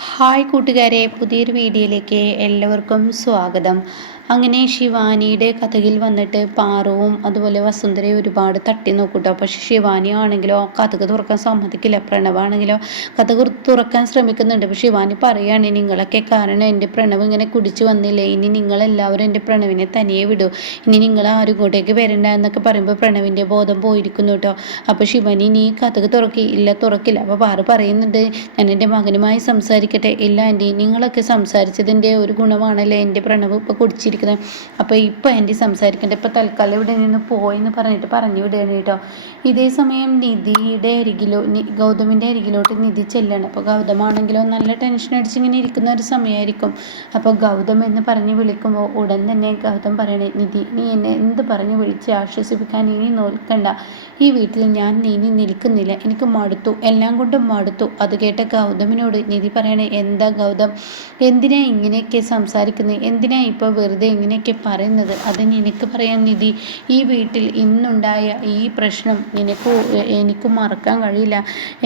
Hi കൂട്ടുകാരെ, പുതിയൊരു വീഡിയോയിലേക്ക് എല്ലാവർക്കും സ്വാഗതം. അങ്ങനെ ശിവാനിയുടെ കഥകിൽ വന്നിട്ട് പാറുവും അതുപോലെ വസുന്ധരയും ഒരുപാട് തട്ടി നോക്കൂട്ടോ. പക്ഷെ ശിവാനി ആണെങ്കിലോ കഥക് തുറക്കാൻ സമ്മതിക്കില്ല. പ്രണവാണെങ്കിലോ കഥക് തുറക്കാൻ ശ്രമിക്കുന്നുണ്ട്. പക്ഷെ ശിവാനി പറയാണ്, നിങ്ങളൊക്കെ കാരണം എൻ്റെ പ്രണവ് ഇങ്ങനെ കുടിച്ചു വന്നില്ലേ, ഇനി നിങ്ങളെല്ലാവരും എൻ്റെ പ്രണവിനെ തനിയെ വിടൂ, ഇനി നിങ്ങൾ ആരും ഇങ്ങോട്ടേക്ക് വരണ്ട എന്നൊക്കെ പറയുമ്പോൾ പ്രണവിൻ്റെ ബോധം പോയിരിക്കുന്നു കേട്ടോ. അപ്പോൾ ശിവാനി നീ കഥക് ഇല്ല തുറക്കില്ല. അപ്പോൾ പാറു പറയുന്നുണ്ട്, ഞാൻ എൻ്റെ മകനുമായി സംസാരിക്കട്ടെ. ഇല്ല ആൻറ്റി, നിങ്ങളൊക്കെ സംസാരിച്ചതിൻ്റെ ഒരു ഗുണമാണല്ലേ എൻ്റെ പ്രണവ് ഇപ്പോൾ കുടിച്ചിരിക്കുന്നത്. അപ്പോൾ ഇപ്പോൾ ആൻറ്റി സംസാരിക്കേണ്ട, ഇപ്പോൾ തൽക്കാലം ഇവിടെ നിന്ന് പോയെന്ന് പറഞ്ഞിട്ട് പറഞ്ഞു വിടുകയാണ് കേട്ടോ. ഇതേ സമയം നിധിയുടെ ഗൗതമിൻ്റെ അരികിലോട്ട് നിധി ചെല്ലാണ്. അപ്പോൾ ഗൗതമാണെങ്കിലോ നല്ല ടെൻഷൻ അടിച്ച് ഇങ്ങനെ ഇരിക്കുന്ന ഒരു സമയമായിരിക്കും. അപ്പോൾ ഗൗതം എന്ന് പറഞ്ഞ് വിളിക്കുമ്പോൾ ഉടൻ തന്നെ ഗൗതം പറയണേ, നിധി നീ എന്നെ എന്ത് പറഞ്ഞ് വിളിച്ച് ആശ്വസിപ്പിക്കാൻ ഇനി നോക്കണ്ട. ഈ വീട്ടിൽ ഞാൻ ഇനി നിൽക്കുന്നില്ല, എനിക്ക് മടുത്തു, എല്ലാം കൊണ്ടും മടുത്തു. അത് കേട്ട ഗൗതമിനോട് നിധി പറയണേ, എന്താ ഗൗതം, എന്തിനാ ഇങ്ങനെയൊക്കെ സംസാരിക്കുന്നത്, എന്തിനാ ഇപ്പോൾ വെറുതെ ഇങ്ങനെയൊക്കെ പറയുന്നത്? അത് നിനക്ക് പറയാൻ നിധി, ഈ വീട്ടിൽ ഇന്നുണ്ടായ ഈ പ്രശ്നം എനിക്ക് മറക്കാൻ കഴിയില്ല.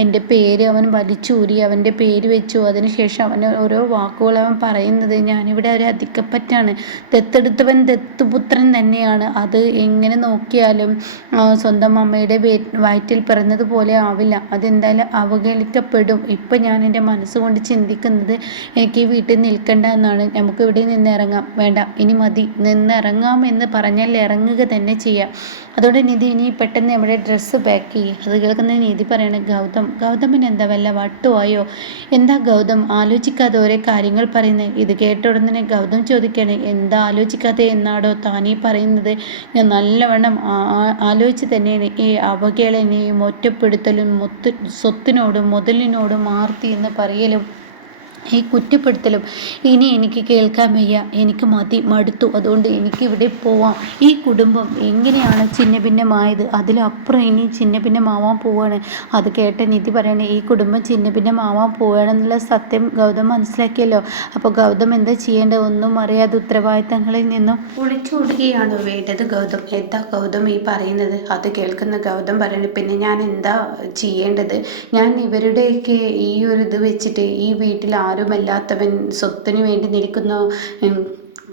എൻ്റെ പേര് അവൻ വലിച്ചൂരി, അവൻ്റെ പേര് വെച്ചു. അതിനുശേഷം അവൻ ഓരോ വാക്കുകൾ അവൻ പറയുന്നത് ഞാനിവിടെ ഒരു അധികപ്പറ്റാണ്. ദത്തെടുത്തവൻ ദത്തുപുത്രൻ തന്നെയാണ്. അത് എങ്ങനെ നോക്കിയാലും സ്വന്തം അമ്മയുടെ വയറ്റിൽ പിറന്നതുപോലെ ആവില്ല. അതെന്തായാലും അവഗണിക്കപ്പെടും. ഇപ്പം ഞാൻ എൻ്റെ മനസ്സുകൊണ്ട് ചിന്തിക്കുന്നത് എനിക്ക് ഈ വീട്ടിൽ നിൽക്കേണ്ട എന്നാണ്. നമുക്ക് ഇവിടെ നിന്നിറങ്ങാം. വേണ്ട, ഇനി മതി, നിന്നിറങ്ങാമെന്ന് പറഞ്ഞാൽ ഇറങ്ങുക തന്നെ ചെയ്യാം. അതുകൊണ്ട് നിധി ഇനി പെട്ടെന്ന് നമ്മുടെ ഡ്രസ്സ് പാക്ക് ചെയ്യും. അത് കേൾക്കുന്ന നീതി പറയണ, ഗൗതമിന് എന്താ വല്ല വട്ടുമായോ? എന്താ ഗൗതം ആലോചിക്കാതെ ഓരോ കാര്യങ്ങൾ പറയുന്നത്? ഇത് കേട്ട ഉടനെ ഗൗതം ചോദിക്കുകയാണ്, എന്താ ആലോചിക്കാതെ എന്നാടോ താനീ പറയുന്നത്? ഞാൻ നല്ലവണ്ണം ആലോചിച്ച് തന്നെയാണ് ഈ അവഹേളനയും ഒറ്റപ്പെടുത്തലും സ്വത്തിനോടും മുതലിനോടും ആർത്തി എന്ന് പറയലും ഈ കുറ്റപ്പെടുത്തലും ഇനി എനിക്ക് കേൾക്കാൻ വയ്യ. എനിക്ക് മടുത്തു. അതുകൊണ്ട് എനിക്കിവിടെ പോവാം. ഈ കുടുംബം എങ്ങനെയാണ് ഛിന്ന ഭിന്നമായത്, അതിലപ്പുറം ഇനി ഛിന്ന ഭിന്നമാവാൻ പോവാണ്. അത് കേട്ട നിധി പറയണേ, ഈ കുടുംബം ഛിന്ന ഭിന്നമാവാൻ പോവുകയാണെന്നുള്ള സത്യം ഗൗതം മനസ്സിലാക്കിയല്ലോ. അപ്പോൾ ഗൗതം എന്താ ചെയ്യേണ്ടത്? ഒന്നും അറിയാതെ ഉത്തരവാദിത്തങ്ങളിൽ നിന്നും ഒളിച്ചോടുകയാണോ വേണ്ടത് ഗൗതം? എന്താ ഗൗതം ഈ പറയുന്നത്? അത് കേൾക്കുന്ന ഗൗതം പറയണേ, പിന്നെ ഞാൻ എന്താ ചെയ്യേണ്ടത്? ഞാൻ ഇവരുടെയൊക്കെ ഈ ഒരു ഇത് വെച്ചിട്ട് ഈ വീട്ടിൽ ആരുമല്ലാത്തവൻ സ്വത്തിനു വേണ്ടി നിൽക്കുന്നു,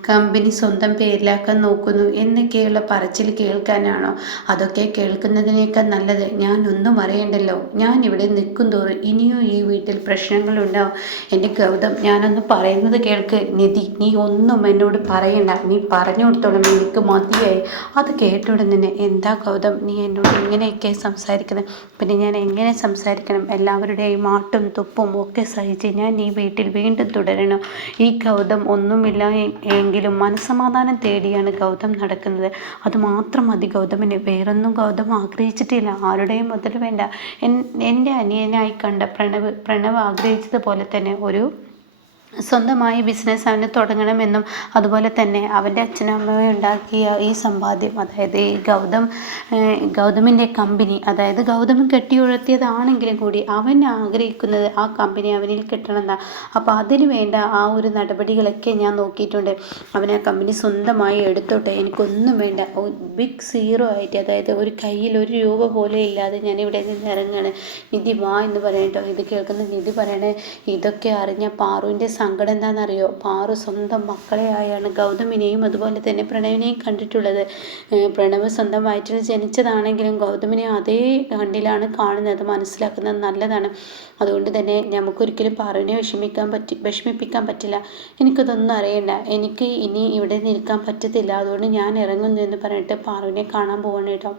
കമ്പനി സ്വന്തം പേരിലാക്കാൻ നോക്കുന്നു എന്നൊക്കെയുള്ള പറച്ചിൽ കേൾക്കാനാണോ? അതൊക്കെ കേൾക്കുന്നതിനേക്കാൾ നല്ലത് ഞാൻ ഒന്നും അറിയണ്ടല്ലോ. ഞാൻ ഇവിടെ നിൽക്കും തോറും ഇനിയും ഈ വീട്ടിൽ പ്രശ്നങ്ങളുണ്ടാവും. എൻ്റെ ഗൗതം, ഞാനൊന്ന് പറയുന്നത് കേൾക്ക്. നിധി, നീ ഒന്നും എന്നോട് പറയണ്ട, നീ പറഞ്ഞു കൊടുത്തോളം എനിക്ക് മതിയായി. അത് കേട്ടുടൻ തന്നെ, എന്താ ഗൗതം നീ എന്നോട് ഇങ്ങനെയൊക്കെ സംസാരിക്കുന്നത്? പിന്നെ ഞാൻ എങ്ങനെ സംസാരിക്കണം? എല്ലാവരുടെയും മാട്ടും തുപ്പും ഒക്കെ സഹിച്ച് ഞാൻ ഈ വീട്ടിൽ വീണ്ടും തുടരണം. ഈ ഗൗതം ഒന്നുമില്ല എങ്കിലും മനസ്സമാധാനം തേടിയാണ് ഗൗതം നടക്കുന്നത്. അതുമാത്രം മതി ഗൗതമിന്. വേറൊന്നും ഗൗതം ആഗ്രഹിച്ചിട്ടില്ല. ആരുടെയും മുതൽ വേണ്ട. എൻ്റെ അനിയനായി കണ്ട പ്രണവ് ആഗ്രഹിച്ചതുപോലെ തന്നെ ഒരു സ്വന്തമായി ബിസിനസ് അവന് തുടങ്ങണമെന്നും അതുപോലെ തന്നെ അവൻ്റെ അച്ഛനമ്മയും ഉണ്ടാക്കിയ ഈ സമ്പാദ്യം, അതായത് ഈ ഗൗതമിൻ്റെ കമ്പനി, അതായത് ഗൗതമൻ കെട്ടിയുയർത്തിയതാണെങ്കിലും കൂടി അവൻ ആഗ്രഹിക്കുന്നത് ആ കമ്പനി അവനിൽ കിട്ടണമെന്നാണ്. അപ്പോൾ അതിന് വേണ്ട ആ ഒരു നടപടികളൊക്കെ ഞാൻ നോക്കിയിട്ടുണ്ട്. അവൻ ആ കമ്പനി സ്വന്തമായി എടുത്തോട്ടെ, എനിക്കൊന്നും വേണ്ട. ബിഗ് സീറോ ആയിട്ട്, അതായത് ഒരു കയ്യിൽ ഒരു രൂപ പോലെ ഇല്ലാതെ ഞാൻ ഇവിടെ നിന്ന് ഇറങ്ങുകയാണ്. നിധി വാ എന്ന് പറയട്ടോ. ഇത് കേൾക്കുന്ന നിധി പറയണേ, ഇതൊക്കെ അറിഞ്ഞ പാറുവിൻ്റെ സങ്കടം എന്താണെന്നറിയോ? പാറു സ്വന്തം മക്കളെ ആയാണ് ഗൗതമിനെയും അതുപോലെ തന്നെ പ്രണവിനെയും കണ്ടിട്ടുള്ളത്. പ്രണവ് സ്വന്തം വയറ്റിൽ ജനിച്ചതാണെങ്കിലും ഗൗതമിനെ അതേ കണ്ണിലാണ് കാണുന്നത്. മനസ്സിലാക്കുന്നത് നല്ലതാണ്. അതുകൊണ്ട് തന്നെ നമുക്കൊരിക്കലും പാറുവിനെ വിഷമിപ്പിക്കാൻ പറ്റില്ല. എനിക്കതൊന്നും അറിയണ്ട, എനിക്ക് ഇനി ഇവിടെ നിൽക്കാൻ പറ്റത്തില്ല, അതുകൊണ്ട് ഞാൻ ഇറങ്ങുന്നു എന്ന് പറഞ്ഞിട്ട് പാറുവിനെ കാണാൻ പോവാണ് കേട്ടോ.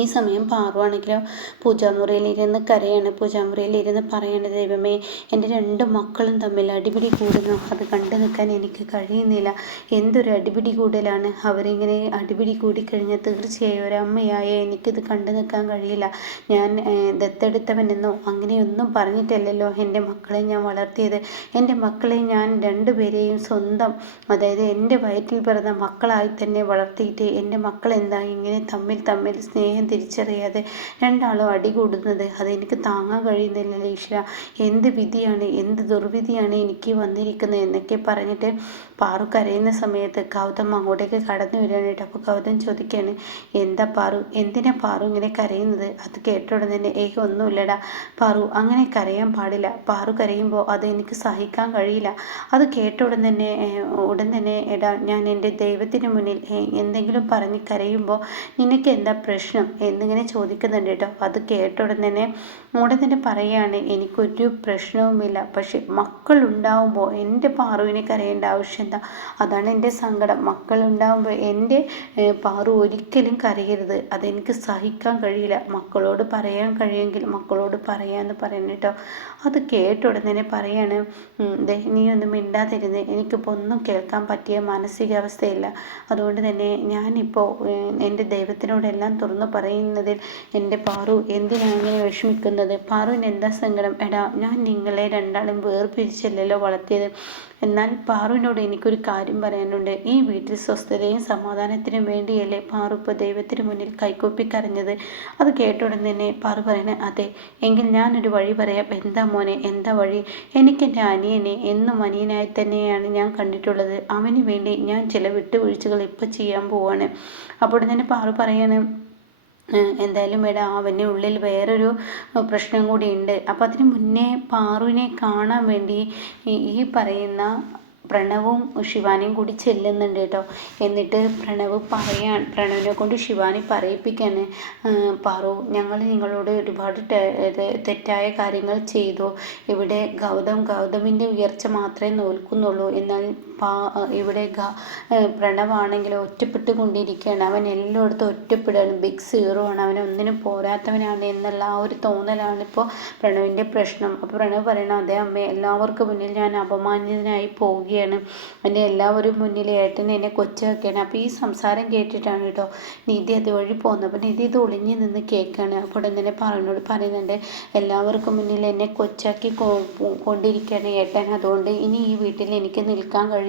ഈ സമയം പാറുവാണെങ്കിലോ പൂജാമുറിയിലിരുന്ന് കരയാണ്. പൂജാമുറിയിലിരുന്ന് പറയാണ്, ദൈവമേ, എൻ്റെ 2 മക്കളും തമ്മിൽ അടിപിടി കൂടുന്നു. അത് കണ്ടു നിൽക്കാൻ എനിക്ക് കഴിയുന്നില്ല. എന്തൊരു അടിപിടി കൂടലാണ്. അവരിങ്ങനെ അടിപിടി കൂടിക്കഴിഞ്ഞാൽ തീർച്ചയായും ഒരമ്മയായ എനിക്കിത് കണ്ടു നിൽക്കാൻ കഴിയില്ല. ഞാൻ ദത്തെടുത്തവനെന്നോ അങ്ങനെയൊന്നും പറഞ്ഞിട്ടല്ലല്ലോ എൻ്റെ മക്കളെ ഞാൻ വളർത്തിയത്. എൻ്റെ മക്കളെ ഞാൻ 2 പേരെയും സ്വന്തം, അതായത് എൻ്റെ വയറ്റിൽ പിറന്ന മക്കളായി തന്നെ വളർത്തിയിട്ട് എൻ്റെ മക്കൾ എന്താ ഇങ്ങനെ തമ്മിൽ സ്നേഹം സമയം തിരിച്ചറിയാതെ രണ്ടാളും അടി കൂടുന്നത് അതെനിക്ക് താങ്ങാൻ കഴിയുന്നില്ലല്ലോ ഈശ്വര. എന്ത് വിധിയാണ്, എന്ത് ദുർവിധിയാണ് എനിക്ക് വന്നിരിക്കുന്നത് എന്നൊക്കെ പറഞ്ഞിട്ട് പാറു കരയുന്ന സമയത്ത് ഗൗതം അങ്ങോട്ടേക്ക് കടന്നു വരികയാണ്. അപ്പോൾ ഗൗതം ചോദിക്കുകയാണ്, എന്താ പാറു, എന്തിനാ പാറു ഇങ്ങനെ കരയുന്നത്? അത് കേട്ട ഉടൻ തന്നെ ഒന്നുമില്ലടാ പാറു, അങ്ങനെ കരയാൻ പാടില്ല. പാറു കരയുമ്പോൾ അത് എനിക്ക് സഹിക്കാൻ കഴിയില്ല. അത് കേട്ട ഉടൻ തന്നെ എടാ, ഞാൻ എൻ്റെ ദൈവത്തിന് മുന്നിൽ എന്തെങ്കിലും പറഞ്ഞ് കരയുമ്പോൾ നിനക്ക് എന്താ പ്രശ്നം എന്നിങ്ങനെ ചോദിക്കുന്നുണ്ട് കേട്ടോ. അത് കേട്ട ഉടൻ തന്നെ പറയുകയാണ്, എനിക്കൊരു പ്രശ്നവുമില്ല. പക്ഷെ മക്കളുണ്ടാവുമ്പോൾ എൻ്റെ പാറുവിനെ കരയേണ്ട ആവശ്യം എന്താ? അതാണ് എൻ്റെ സങ്കടം. മക്കളുണ്ടാവുമ്പോൾ എൻ്റെ പാറു ഒരിക്കലും കരയരുത്. അതെനിക്ക് സഹിക്കാൻ കഴിയില്ല. മക്കളോട് പറയാൻ കഴിയുമെങ്കിൽ മക്കളോട് പറയാമെന്ന് പറയുന്നു കേട്ടോ. അത് കേട്ട ഉടനെ പറയാണ്, നീ ഒന്നും മിണ്ടാതിരുന്ന്, എനിക്കിപ്പോൾ ഒന്നും കേൾക്കാൻ പറ്റിയ മാനസികാവസ്ഥയില്ല. അതുകൊണ്ട് തന്നെ ഞാനിപ്പോൾ എൻ്റെ ദൈവത്തിനോടെല്ലാം തുറന്നു പറയുന്നതിൽ എൻ്റെ പാറു എന്തിനാണ് അങ്ങനെ വിഷമിക്കുന്നത്? പാറുവിന് എന്താ സങ്കടം? എടാ, ഞാൻ നിങ്ങളെ രണ്ടാളും വേർപിരിച്ചല്ലല്ലോ വളർത്തിയത്. എന്നാൽ പാറുവിനോട് എനിക്കൊരു കാര്യം പറയാനുണ്ട്. ഈ വീട്ടിൽ സ്വസ്ഥതയും സമാധാനത്തിനും വേണ്ടിയല്ലേ പാറു ഇപ്പോൾ ദൈവത്തിന് മുന്നിൽ കൈകൂപ്പി കരഞ്ഞത്? അത് കേട്ട ഉടൻ തന്നെ പാറു പറയണേ, അതെ, എങ്കിൽ ഞാനൊരു വഴി പറയാം. എന്താ മോനെ, എന്താ വഴി? എനിക്കെൻ്റെ അനിയനെ എന്നും അനിയനായി തന്നെയാണ് ഞാൻ കണ്ടിട്ടുള്ളത്. അവന് വേണ്ടി ഞാൻ ചില വിട്ടുവീഴ്ചകൾ ഇപ്പോൾ ചെയ്യാൻ പോവാണ്. അപ്പോൾ തന്നെ പാറു പറയാണ്, എന്തായാലും എടാ, അവൻ്റെ ഉള്ളിൽ വേറൊരു പ്രശ്നം കൂടിയുണ്ട്. അപ്പം അതിന് മുന്നേ പാറുവിനെ കാണാൻ വേണ്ടി ഈ പറയുന്ന പ്രണവും ശിവാനിയും കൂടി ചെല്ലുന്നുണ്ട് കേട്ടോ. എന്നിട്ട് പ്രണവിനെ കൊണ്ട് ശിവാനി പറയിപ്പിക്കാണ്, പാറു, ഞങ്ങൾ നിങ്ങളോട് ഒരുപാട് തെറ്റായ കാര്യങ്ങൾ ചെയ്തു. ഇവിടെ ഗൗതമിൻ്റെ ഉയർച്ച മാത്രമേ നോക്കുന്നുള്ളൂ. എന്നാൽ ഇവിടെ പ്രണവാണെങ്കിൽ ഒറ്റപ്പെട്ട് കൊണ്ടിരിക്കുകയാണ്. അവൻ എല്ലായിടത്തും ഒറ്റപ്പെടുകയാണ്. ബിഗ് സീറോ ആണ്, അവൻ ഒന്നിനും പോരാത്തവനാണ് എന്നുള്ള ആ ഒരു തോന്നലാണ് ഇപ്പോൾ പ്രണവിൻ്റെ പ്രശ്നം. അപ്പോൾ പ്രണവ് പറയണം, അതേ അമ്മേ, എല്ലാവർക്കും മുന്നിൽ ഞാൻ അപമാനിതനായി പോവുകയാണ്. എൻ്റെ എല്ലാവരും മുന്നിൽ ഏട്ടൻ എന്നെ കൊച്ചാക്കുകയാണ്. അപ്പോൾ ഈ സംസാരം കേട്ടിട്ടാണ് കേട്ടോ നിധി അതുവഴി പോകുന്നത്. അപ്പോൾ നിധി ഇത് ഒളിഞ്ഞു നിന്ന് കേൾക്കുകയാണ്. അപ്പോൾ ഉടനെ പറഞ്ഞോട് പറയുന്നുണ്ട്, എല്ലാവർക്കും മുന്നിൽ എന്നെ കൊച്ചാക്കി കൊണ്ടിരിക്കുകയാണ് ഏട്ടൻ. അതുകൊണ്ട് ഇനി ഈ വീട്ടിൽ എനിക്ക് നിൽക്കാൻ കഴിയില്ല.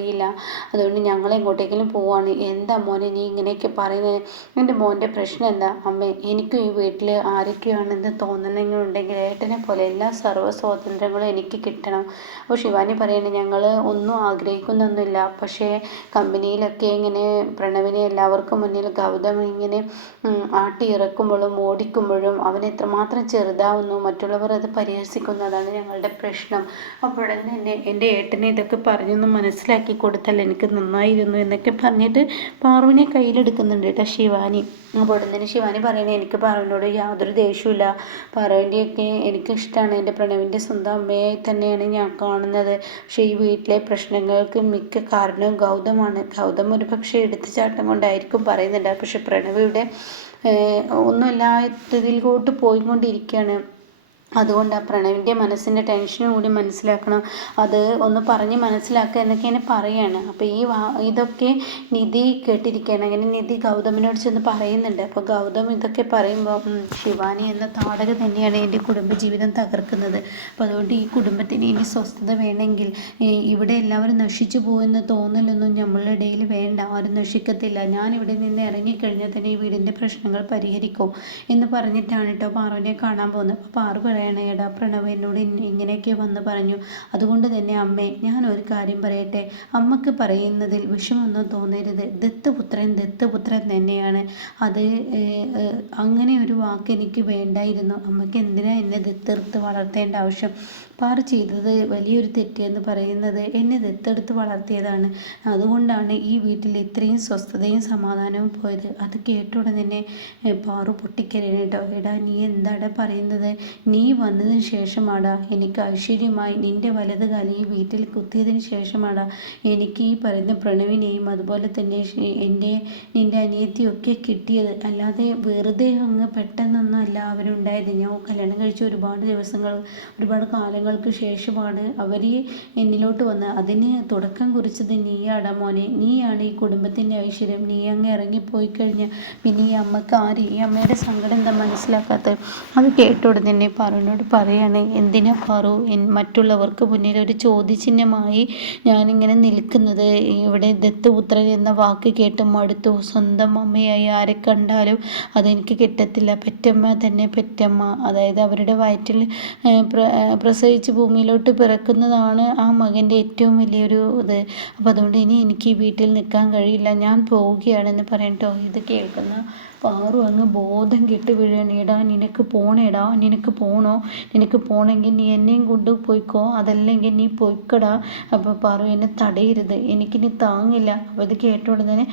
അതുകൊണ്ട് ഞങ്ങൾ എങ്ങോട്ടെങ്കിലും പോവാണ്. എന്താ മോനെ നീ ഇങ്ങനെയൊക്കെ പറയുന്നത്? എൻ്റെ മോൻ്റെ പ്രശ്നം എന്താ? അമ്മേ, എനിക്കും ഈ വീട്ടിൽ ആരൊക്കെയാണെന്ന് തോന്നണമെന്നുണ്ടെങ്കിൽ ഏട്ടനെ പോലെ എല്ലാ സർവ്വ സ്വാതന്ത്ര്യങ്ങളും എനിക്ക് കിട്ടണം. അപ്പോൾ ശിവാനി പറയുന്നത്, ഞങ്ങൾ ഒന്നും ആഗ്രഹിക്കുന്നൊന്നുമില്ല. പക്ഷേ കമ്പനിയിലൊക്കെ ഇങ്ങനെ പ്രണവിനെ എല്ലാവർക്കും മുന്നിൽ ഗൗതം ഇങ്ങനെ ആട്ടി ഇറക്കുമ്പോഴും ഓടിക്കുമ്പോഴും അവൻ എത്രമാത്രം ചെറുതാവുന്നു, മറ്റുള്ളവർ അത് പരിഹസിക്കുന്നതാണ് ഞങ്ങളുടെ പ്രശ്നം. അപ്പോഴെന്ന് എൻ്റെ ഏട്ടനെ ഇതൊക്കെ പറഞ്ഞൊന്ന് മനസ്സിലാക്കി കൊടുത്താൽ എനിക്ക് നന്നായിരുന്നു എന്നൊക്കെ പറഞ്ഞിട്ട് പാറുവിനെ കയ്യിലെടുക്കുന്നുണ്ട് കേട്ടോ ശിവാനി. അപ്പോൾ ഉടനെ ശിവാനി പറയണേ, എനിക്ക് പാറുവിനോട് യാതൊരു ദേഷ്യമില്ല. പാറുവിൻ്റെയൊക്കെ എനിക്കിഷ്ടമാണ്. എൻ്റെ പ്രണവിൻ്റെ സ്വന്തം അമ്മയായി തന്നെയാണ് ഞാൻ കാണുന്നത്. പക്ഷേ ഈ വീട്ടിലെ പ്രശ്നങ്ങൾക്ക് മിക്ക കാരണവും ഗൗതമാണ്. ഗൗതം ഒരു പക്ഷേ എടുത്തുചാട്ടം കൊണ്ടായിരിക്കും പറയുന്നുണ്ട്. പക്ഷെ പ്രണവ് ഇവിടെ ഒന്നുമില്ലാത്തതിലോട്ട് പോയിക്കൊണ്ടിരിക്കുകയാണ്. അതുകൊണ്ട് ആ പ്രണവിൻ്റെ മനസ്സിൻ്റെ ടെൻഷനും കൂടി മനസ്സിലാക്കണം. അത് ഒന്ന് പറഞ്ഞ് മനസ്സിലാക്കുക എന്നൊക്കെയാണ് പറയുകയാണ്. അപ്പോൾ ഇതൊക്കെ നിധി കേട്ടിരിക്കുകയാണ്. അങ്ങനെ നിധി ഗൗതമിനോട് ചെന്ന് പറയുന്നുണ്ട്. അപ്പോൾ ഗൗതം ഇതൊക്കെ പറയുമ്പോൾ, ശിവാനി എന്ന താടക തന്നെയാണ് എൻ്റെ കുടുംബജീവിതം തകർക്കുന്നത്. അപ്പോൾ അതുകൊണ്ട് ഈ കുടുംബത്തിന് ഇനി സ്വസ്ഥത വേണമെങ്കിൽ ഇവിടെ എല്ലാവരും നശിച്ചു പോകുന്ന തോന്നലൊന്നും നമ്മളുടെ ഇടയിൽ വേണ്ട. ആരും നശിക്കത്തില്ല. ഞാനിവിടെ നിന്ന് ഇറങ്ങിക്കഴിഞ്ഞാൽ തന്നെ ഈ വീടിൻ്റെ പ്രശ്നങ്ങൾ പരിഹരിക്കും എന്ന് പറഞ്ഞിട്ടാണ് കേട്ടോ പാറുവിനെ കാണാൻ പോകുന്നത്. അപ്പോൾ പാറു പറയണേടാ, പ്രണവ് എന്നോട് ഇങ്ങനെയൊക്കെ വന്ന് പറഞ്ഞു. അതുകൊണ്ട് തന്നെ അമ്മേ, ഞാൻ ഒരു കാര്യം പറയട്ടെ, അമ്മക്ക് പറയുന്നതിൽ വിഷമൊന്നും തോന്നരുത്. ദത്തുപുത്രൻ തന്നെയാണ്. അത് അങ്ങനെ ഒരു വാക്ക് എനിക്ക് വേണ്ടായിരുന്നു. അമ്മയ്ക്ക് എന്തിനാ എന്നെ ദത്തെടുത്ത് വളർത്തേണ്ട ആവശ്യം? പാറു ചെയ്തത് വലിയൊരു തെറ്റ് എന്ന് പറയുന്നത് എന്നെ ദത്തെടുത്ത് വളർത്തിയതാണ്. അതുകൊണ്ടാണ് ഈ വീട്ടിൽ ഇത്രയും സ്വസ്ഥതയും സമാധാനവും പോയത്. അത് കേട്ട ഉടനെ തന്നെ പാറു പൊട്ടിക്കരേട്ടോ. എടാ, നീ എന്താടാ പറയുന്നത്? നീ വന്നതിന് ശേഷമാടാ എനിക്ക് ഐശ്വര്യമായി നിൻ്റെ വലത് കാലം ഈ വീട്ടിൽ കുത്തിയതിന് ശേഷമാടാ എനിക്ക് ഈ പറയുന്ന പ്രണവിനെയും അതുപോലെ തന്നെ നിൻ്റെ അനിയത്തിയൊക്കെ കിട്ടിയത്. അല്ലാതെ വെറുതെ അങ്ങ് പെട്ടെന്നൊന്നും അല്ല അവരുണ്ടായത്. ഞാൻ കല്യാണം കഴിച്ച ഒരുപാട് ദിവസങ്ങൾ ഒരുപാട് കാലങ്ങൾ നാളുകൾക്ക് ശേഷമാണ് അവർ എന്നിലോട്ട് വന്നത്. അതിന് തുടക്കം കുറിച്ചത് നീയാടാ മോനെ, നീയാണ് ഈ കുടുംബത്തിൻ്റെ ഐശ്വര്യം. നീ അങ്ങ് ഇറങ്ങിപ്പോയി കഴിഞ്ഞാൽ പിന്നെ ഈ അമ്മക്ക് ആര്, ഈ അമ്മയുടെ സങ്കടം എന്താ മനസ്സിലാക്കാത്തത്? അത് കേട്ട ഉടനെ തന്നെ പാറുവിനോട് പറയാണ്, എന്തിനാ പാറു മറ്റുള്ളവർക്ക് മുന്നിൽ ഒരു ചോദ്യചിഹ്നമായി ഞാനിങ്ങനെ നിൽക്കുന്നത്? ഇവിടെ ദത്തുപുത്രൻ എന്ന വാക്ക് കേട്ട് മടുത്തു. സ്വന്തം അമ്മയായി ആരെ കണ്ടാലും അതെനിക്ക് കിട്ടത്തില്ല. പെറ്റമ്മ തന്നെ പെറ്റമ്മ. അതായത് അവരുടെ വയറ്റിൽ പ്രസവിച്ച് ഭൂമിയിലോട്ട് പിറക്കുന്നതാണ് ആ മകൻ്റെ ഏറ്റവും വലിയൊരു ഇത്. അപ്പോൾ അതുകൊണ്ട് ഇനി എനിക്ക് ഈ വീട്ടിൽ നിൽക്കാൻ കഴിയില്ല, ഞാൻ പോവുകയാണെന്ന് പറയട്ടോ. ഇത് കേൾക്കുന്ന പാറു അങ്ങ് ബോധം കെട്ട് വീഴാണ്. എടാ നിനക്ക് പോണേടാ, നിനക്ക് പോണോ? നിനക്ക് പോണെങ്കിൽ നീ എന്നെയും കൊണ്ട് പോയിക്കോ, അതല്ലെങ്കിൽ നീ പൊയ്ക്കടാ. അപ്പോൾ പാറു, എന്നെ തടയരുത്, എനിക്കിനി താങ്ങില്ല. അപ്പോൾ ഇത് കേട്ട ഉടൻ തന്നെ,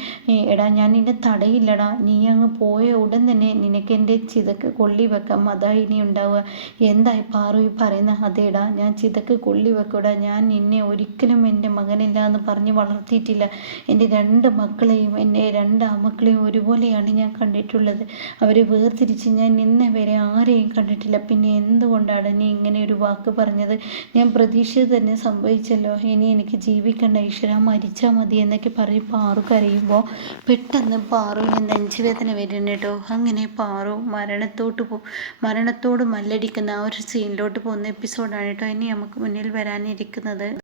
എടാ ഞാൻ നിന്നെ തടയില്ലടാ, നീ അങ്ങ് പോയ ഉടൻ തന്നെ നിനക്ക് എൻ്റെ ചിതക്ക് കൊള്ളി വെക്കാം, അതാ ഇനി ഉണ്ടാവുക. എന്തായി പാറു ഈ പറയുന്ന? അതേടാ, ഞാൻ ചിതക്ക് കൊള്ളി വെക്കൂടാ. ഞാൻ നിന്നെ ഒരിക്കലും എൻ്റെ മകനില്ല എന്ന് പറഞ്ഞ് വളർത്തിയിട്ടില്ല. എൻ്റെ 2 മക്കളെയും എൻ്റെ 2 ആമക്കളെയും ഒരുപോലെയാണ് ഞാൻ കണ്ടിട്ടുള്ളത്. അവരെ വേർതിരിച്ച് ഞാൻ ഇന്ന് വരെ ആരെയും കണ്ടിട്ടില്ല. പിന്നെ എന്തുകൊണ്ടാണ് നീ ഇങ്ങനെ ഒരു വാക്ക് പറഞ്ഞത്? ഞാൻ പ്രതീക്ഷിച്ചത് തന്നെ സംഭവിച്ചല്ലോ. ഇനി എനിക്ക് ജീവിക്കേണ്ട, ഈശ്വര മരിച്ചാൽ മതി എന്നൊക്കെ പറയും പാറു കരയുമ്പോൾ പെട്ടെന്ന് പാറുവിന് നെഞ്ചുവേദന വരുന്നുണ്ട് കേട്ടോ. അങ്ങനെ പാറു മരണത്തോട് മല്ലടിക്കുന്ന ആ ഒരു സീനിലോട്ട് പോകുന്ന എപ്പിസോഡാണ് കേട്ടോ ഇനി നമുക്ക് മുന്നിൽ വരാനിരിക്കുന്നത്.